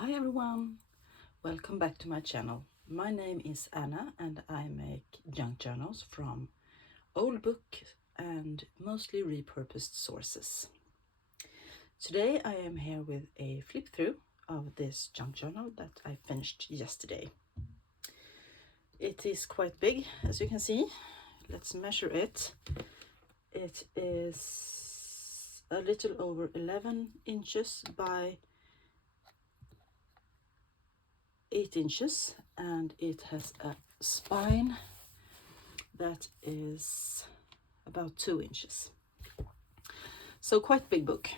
Hi everyone, welcome back to my channel. My name is Anna and I make junk journals from old books and mostly repurposed sources. Today I am here with a flip through of this junk journal that I finished yesterday. It is quite big, as you can see. Let's measure it. It is a little over 11 inches by 8 inches, and it has a spine that is about 2 inches. So quite big book.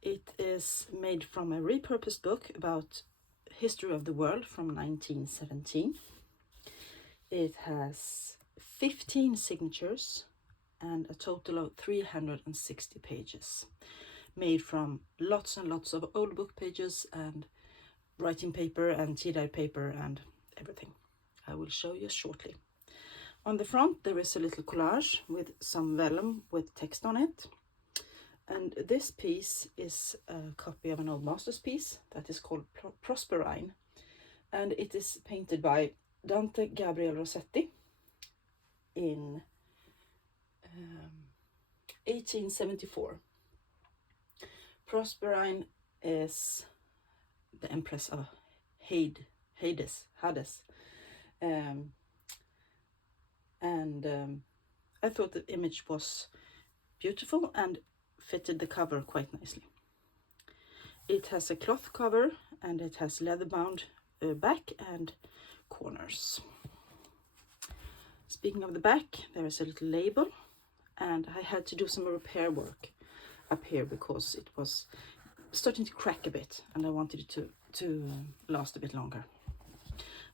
It is made from a repurposed book about history of the world from 1917. It has 15 signatures and a total of 360 pages, made from lots and lots of old book pages and writing paper and tea-dyed paper and everything. I will show you shortly. On the front there is a little collage with some vellum with text on it, and this piece is a copy of an old master's piece that is called Proserpine, and it is painted by Dante Gabriel Rossetti in 1874. Proserpine is the Empress of Hades. I thought the image was beautiful and fitted the cover quite nicely. It has a cloth cover and it has leather bound back and corners. Speaking of the back, there is a little label, and I had to do some repair work up here because it was starting to crack a bit and I wanted it to last a bit longer.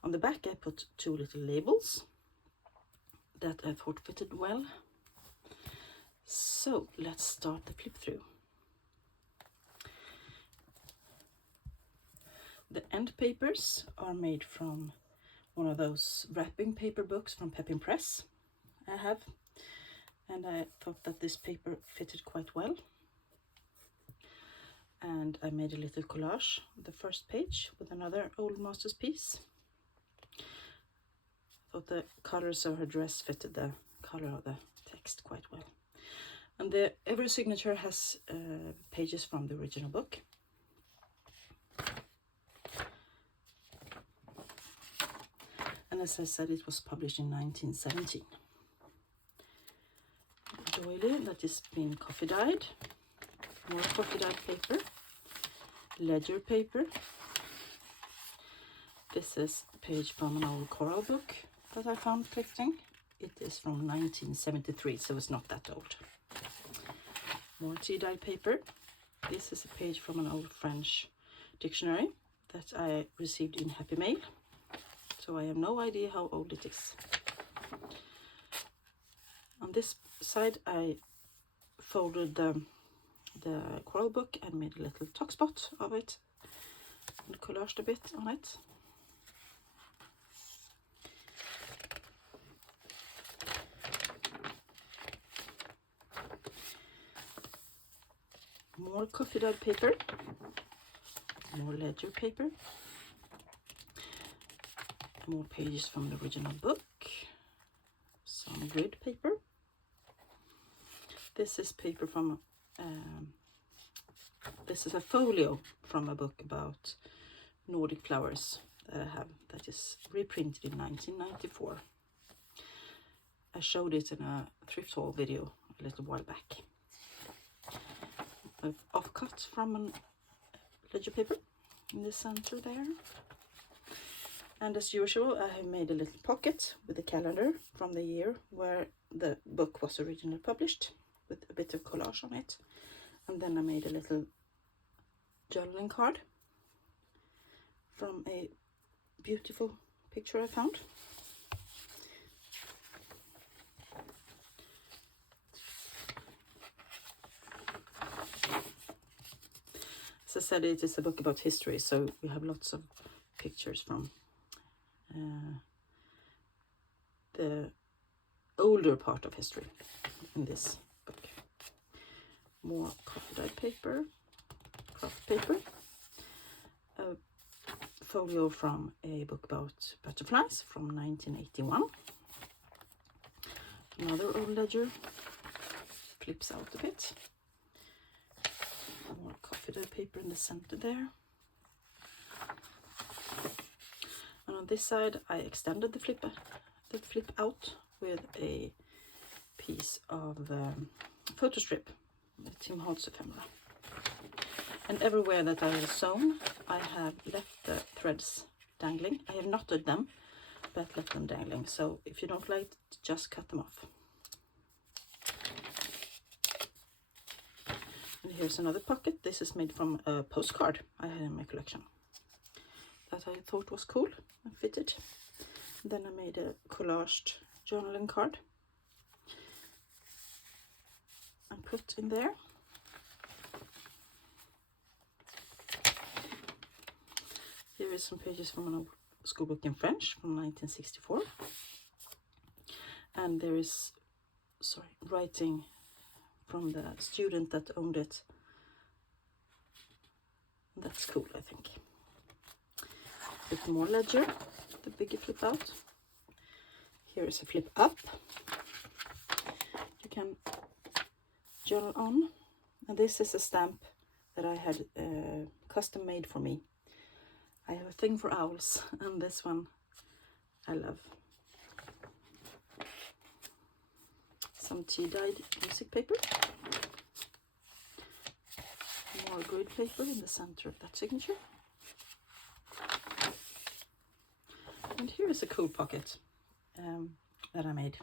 On the back I put two little labels that I thought fitted well. So let's start the flip through. The end papers are made from one of those wrapping paper books from Pepin Press I have, and I thought that this paper fitted quite well. And I made a little collage on the first page with another old master's piece. I thought the colors of her dress fitted the color of the text quite well. And every signature has pages from the original book. And as I said, it was published in 1917. Doily that is being coffee dyed. More coffee dyed paper, ledger paper. This is a page from an old choral book that I found thrifting. It is from 1973, so it's not that old. More tea-dyed paper. This is a page from an old French dictionary that I received in Happy Mail, so I have no idea how old it is. On this side I folded the choral book and made a little tuck spot of it and collaged a bit on it. More coffee dyed paper, more ledger paper, more pages from the original book, some grid paper. This is paper from this is a folio from a book about Nordic flowers that I have, that is reprinted in 1994. I showed it in a thrift haul video a little while back. An offcut from a ledger paper in the center there. And as usual, I have made a little pocket with a calendar from the year where the book was originally published, with a bit of collage on it. And then I made a little journaling card from a beautiful picture I found. As I said, it is a book about history, so we have lots of pictures from the older part of history in this book. More coffee dyed paper, craft paper, folio from a book about butterflies from 1981. Another old ledger, flips out a bit. More coffee dye paper in the center there. And on this side I extended the flip out with a piece of photo strip, the Tim Holtz ephemera. And everywhere that I have sewn, I have left the threads dangling. I have knotted them, but left them dangling. So if you don't like it, just cut them off. And here's another pocket. This is made from a postcard I had in my collection that I thought was cool and fitted. Then I made a collaged journaling card and put in there. Here is some pages from an old school book in French from 1964. And there is, writing from the student that owned it. That's cool, I think. Bit more ledger, the bigger flip out. Here is a flip up. You can journal on. And this is a stamp that I had custom made for me. I have a thing for owls, and this one I love. Some tea-dyed music paper. More grid paper in the center of that signature. And here is a cool pocket that I made.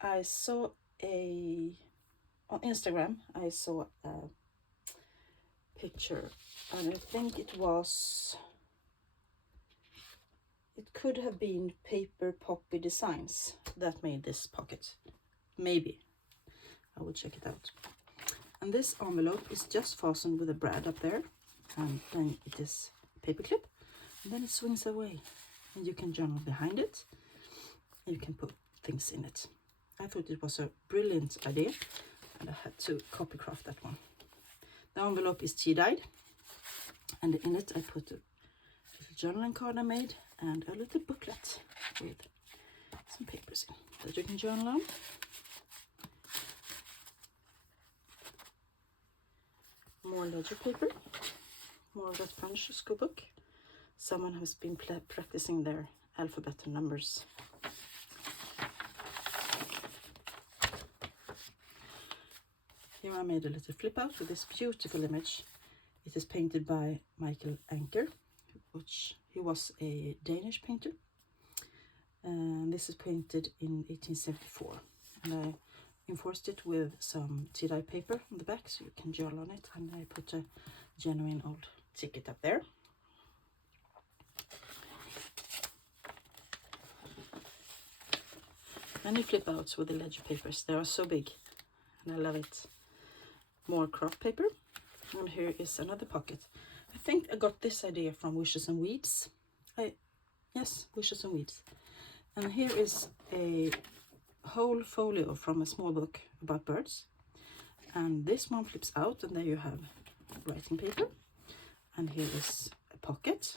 I saw on Instagram, I saw a picture, and I think it could have been Paper Poppy Designs that made this pocket. Maybe. I will check it out. And this envelope is just fastened with a brad up there, and then it is a paper clip, and then it swings away, and you can journal behind it. You can put things in it. I thought it was a brilliant idea, and I had to copycraft that one. The envelope is tea-dyed, and in it I put a little journaling card I made and a little booklet with some papers in that you can journal on. More ledger paper, more of that French school book. Someone has been practicing their alphabet and numbers. Here I made a little flip out with this beautiful image. It is painted by Michael Anker, which he was a Danish painter. And this is painted in 1874. And I enforced it with some tea-dye paper on the back so you can journal on it. And I put a genuine old ticket up there. Many flip outs with the ledger papers. They are so big and I love it. More craft paper. And here is another pocket. I think I got this idea from Wishes and Weeds. Yes, Wishes and Weeds. And here is a whole folio from a small book about birds. And this one flips out, and there you have writing paper. And here is a pocket.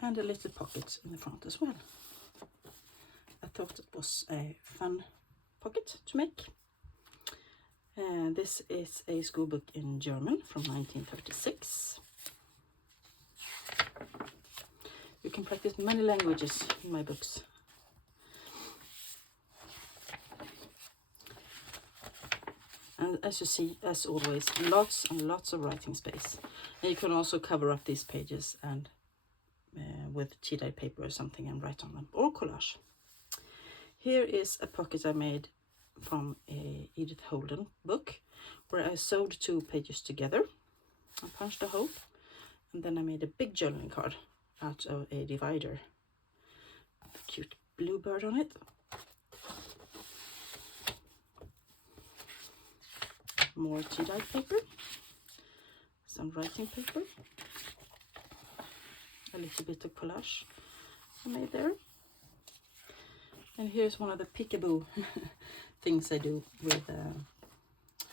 And a little pocket in the front as well. I thought it was a fun pocket to make. This is a school book in German from 1936. You can practice many languages in my books. And as you see, as always, lots and lots of writing space. And you can also cover up these pages and with tea-dye paper or something and write on them, or collage. Here is a pocket I made from a Edith Holden book where I sewed 2 pages together. I punched a hole and then I made a big journaling card out of a divider. A cute bluebird on it. More tea-dye paper. Some writing paper. A little bit of collage I made there. And here's one of the peekaboo things I do with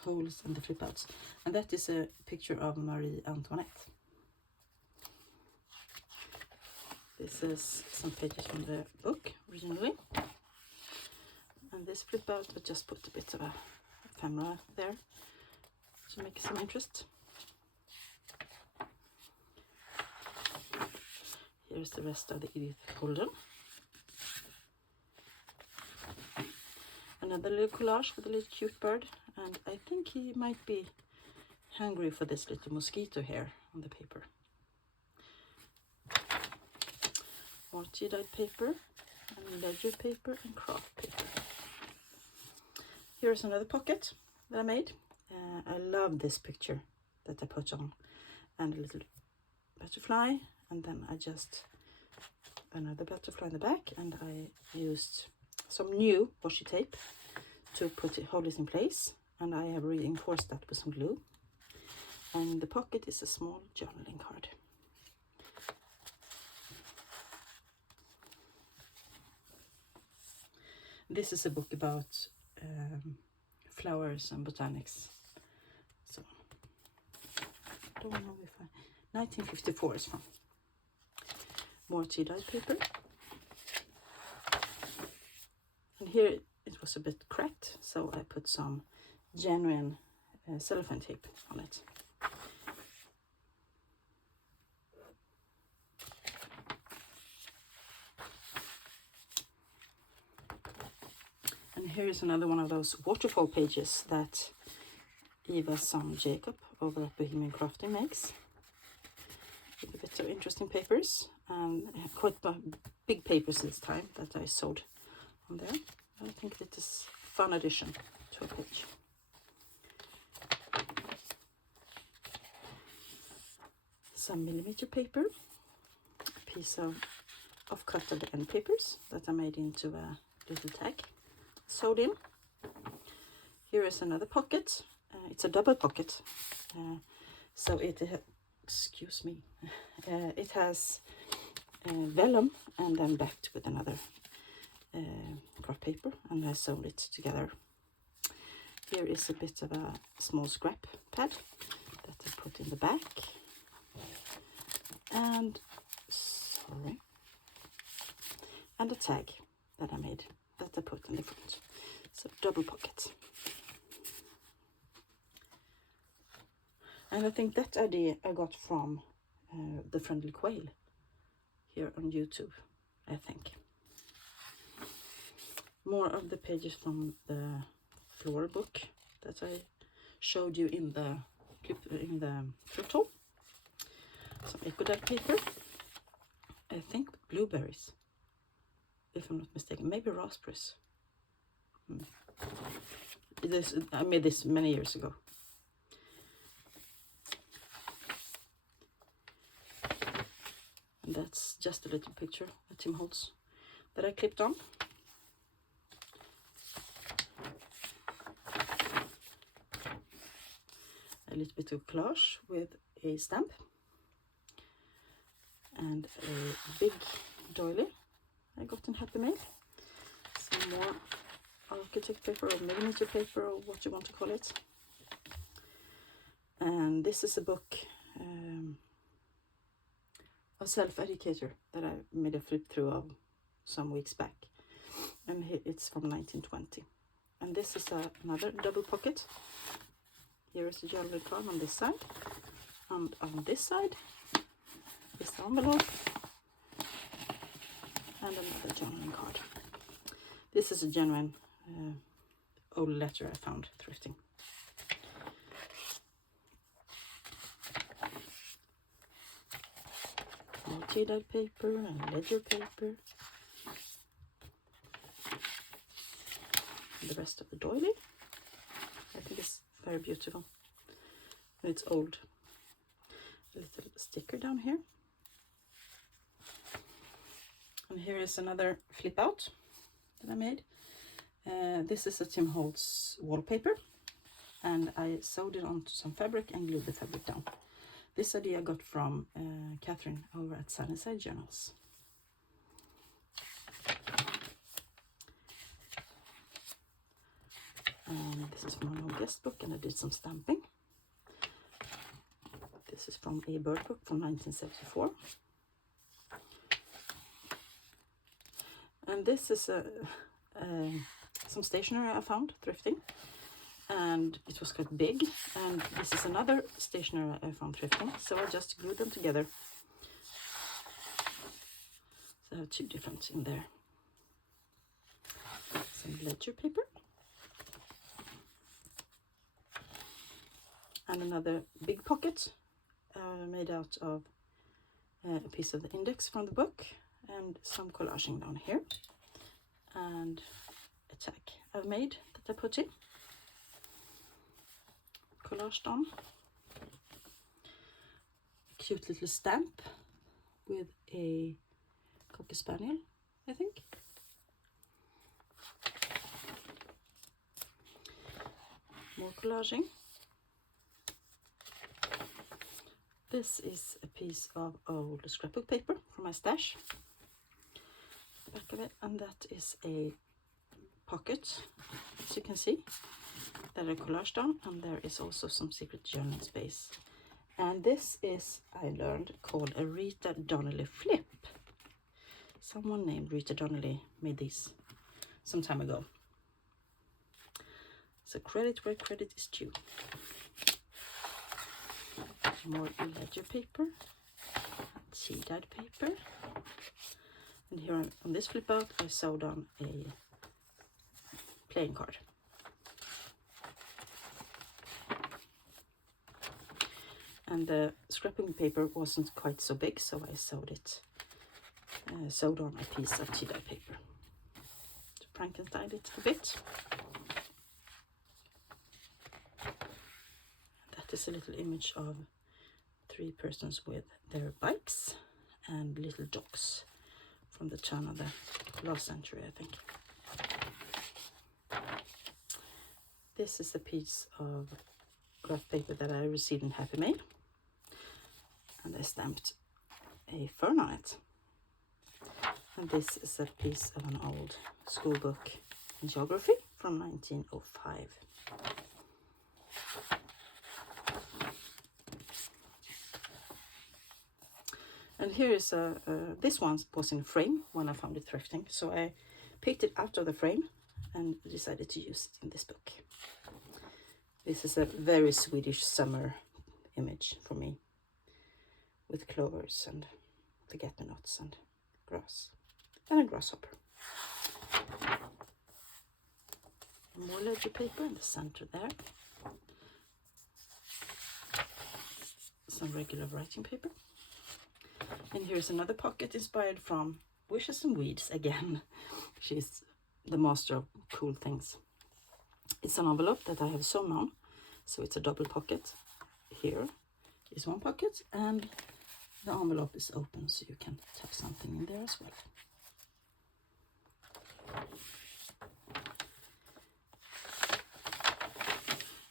holes and the flip outs. And that is a picture of Marie Antoinette. This is some pages from the book originally. And this flip out, I just put a bit of a ephemera there to make some interest. Here's the rest of the Edith Holden. Another little collage with a little cute bird, and I think he might be hungry for this little mosquito hair on the paper. More tea-dyed paper, and ledger paper, and craft paper. Here's another pocket that I made. I love this picture that I put on, and a little butterfly, and then I just another butterfly in the back, and I used some new washi tape to hold it in place, and I have reinforced that with some glue. And the pocket is a small journaling card. This is a book about flowers and botanics. So, I don't know if 1954 is from. More tea-dyed paper. And here it was a bit cracked, so I put some genuine cellophane tape on it. And here is another one of those waterfall pages that Eva's son Jacob over at Bohemian Crafting makes. With a bit of interesting papers, and quite big papers this time that I sewed on there. I think it is a fun addition to a page. Some millimeter paper, a piece of cut of the end papers that I made into a little tag, sewed in. Here is another pocket. It's a double pocket, so it excuse me, it has vellum and then backed with another craft paper, and I sewed it together. Here is a bit of a small scrap pad that I put in the back, and a tag that I made that I put in the front. So double pocket. And I think that idea I got from the Friendly Quail here on YouTube, I think. More of the pages from the floral book that I showed you in the flip tool. Some eco-dyed paper, I think blueberries, if I'm not mistaken, maybe raspberries. I made this many years ago. And that's just a little picture that Tim holds that I clipped on. A little bit of collage with a stamp. And a big doily I got in Happy Mail. Some more architect paper or millimeter paper or what you want to call it. And this is a book, a self-educator that I made a flip through of some weeks back. And it's from 1920. And this is another double pocket. Here is a journaling card on this side. And on this side is the envelope. And another journaling card. This is a genuine old letter I found thrifting. More tea-dyed paper and ledger paper. And the rest of the doily. I think it's very beautiful. And it's old. A little sticker down here. And here is another flip out that I made. This is a Tim Holtz wallpaper, and I sewed it onto some fabric and glued the fabric down. This idea I got from Catherine over at Sunnyside Journals. And this is from my guest book, and I did some stamping. This is from a bird book from 1974. And this is some stationery I found thrifting, and it was quite big. And this is another stationery I found thrifting, so I just glued them together. So I have two different in there. Some ledger paper. And another big pocket made out of a piece of the index from the book, and some collaging down here, and a tag I've made that I put in, collaged on. Cute little stamp with a Cocker Spaniel, I think. More collaging. This is a piece of old scrapbook paper from my stash. Back of it, and that is a pocket, as you can see, that I collaged on, and there is also some secret journaling space. And this is, I learned, called a Rita Donnelly flip. Someone named Rita Donnelly made these some time ago. So credit where credit is due. More ledger paper, tea-dyed paper, and here on this flip out I sewed on a playing card. And the scrapping paper wasn't quite so big, so I sewed on a piece of tea-dyed paper to Frankenstein it a bit. That is a little image of 3 persons with their bikes and little dogs from the turn of the last century, I think. This is a piece of graph paper that I received in Happy Mail, and I stamped a fern on it. And this is a piece of an old school book in geography from 1905. And here is this one was in frame when I found it thrifting, so I picked it out of the frame and decided to use it in this book. This is a very Swedish summer image for me, with clovers and forget-me-nots and grass and a grasshopper. More ledger paper in the center there. Some regular writing paper. And here's another pocket inspired from Wishes and Weeds again. She's the master of cool things. It's an envelope that I have sewn on, so it's a double pocket. Here is one pocket, and the envelope is open, so you can tuck something in there as well.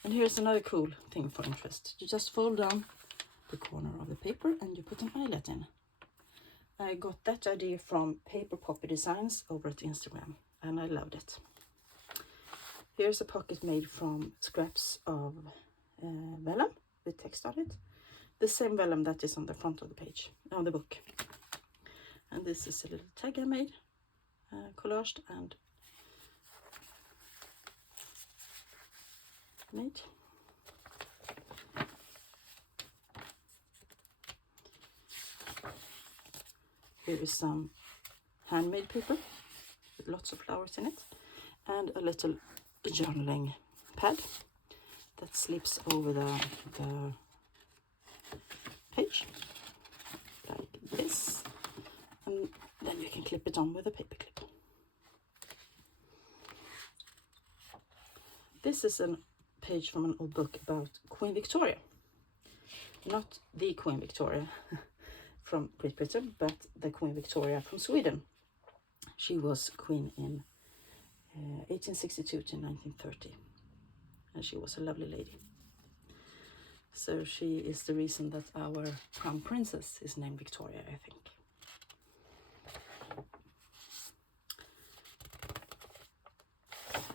And here's another cool thing for interest. You just fold down the corner of the paper and you put an eyelet in. I got that idea from Paper Poppy Designs over at Instagram, and I loved it. Here's a pocket made from scraps of vellum with text on it. The same vellum that is on the front of the page, on the book. And this is a little tag I made, collaged and made. Here is some handmade paper with lots of flowers in it, and a little journaling pad that slips over the page like this, and then you can clip it on with a paper clip. This is a page from an old book about Queen Victoria. Not the Queen Victoria from Great Britain, but the Queen Victoria from Sweden. She was queen in 1862 to 1930, and she was a lovely lady. So she is the reason that our crown princess is named Victoria, I think.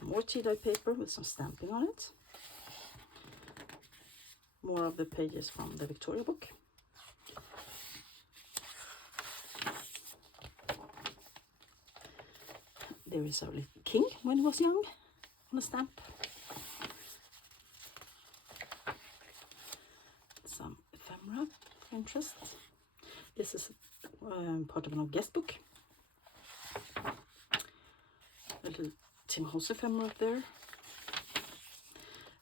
More tea-dyed paper with some stamping on it. More of the pages from the Victoria book. There is our little king when he was young on a stamp. Some ephemera for interest. This is part of an guest book. A little Tim Holtz ephemera up there.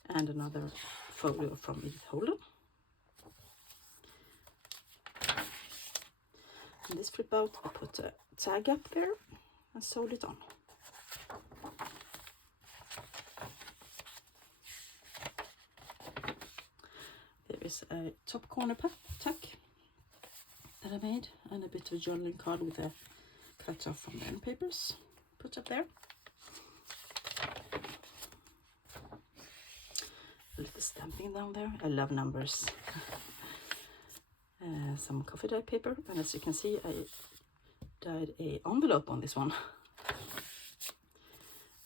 And another folio from Edith Holden. And this flip out, I put a tag up there and sewed it on. There is a top corner tuck that I made, and a bit of a journaling card with a cut off from the end papers put up there. A little stamping down there. I love numbers. Some coffee dye paper, and as you can see, I dyed a envelope on this one,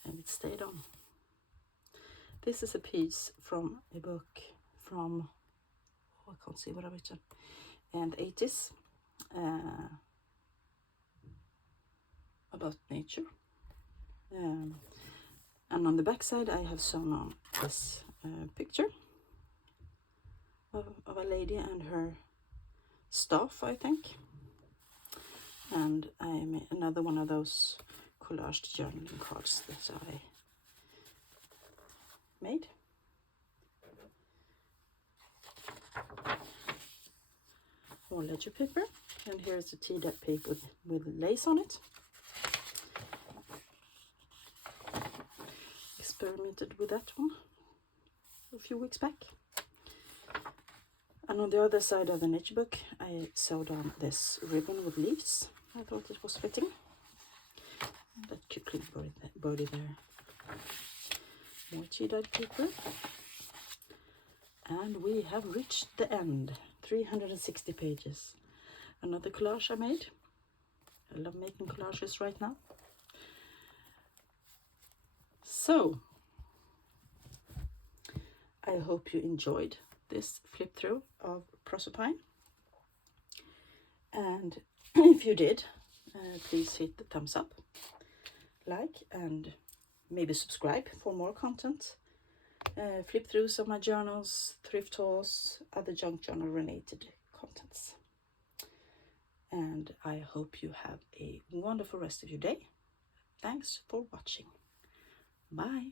and it stayed on. This is a piece from a book from, oh, I can't see what I've written, in the 80s, about nature. And on the back side I have sewn on this picture of a lady and her staff, I think. And I made another one of those collaged journaling cards that I made. More ledger paper, and here's a tea dye paper with lace on it. Experimented with that one a few weeks back. And on the other side of the nature book, I sewed on this ribbon with leaves. I thought it was fitting. That cute little birdie there. More tea-dyed paper. And we have reached the end. 360 pages. Another collage I made. I love making collages right now. So, I hope you enjoyed this flip through of Proserpine, and if you did, please hit the thumbs up, like, and maybe subscribe for more content, flip throughs of my journals, thrift hauls, other junk journal related contents. And I hope you have a wonderful rest of your day. Thanks for watching. Bye.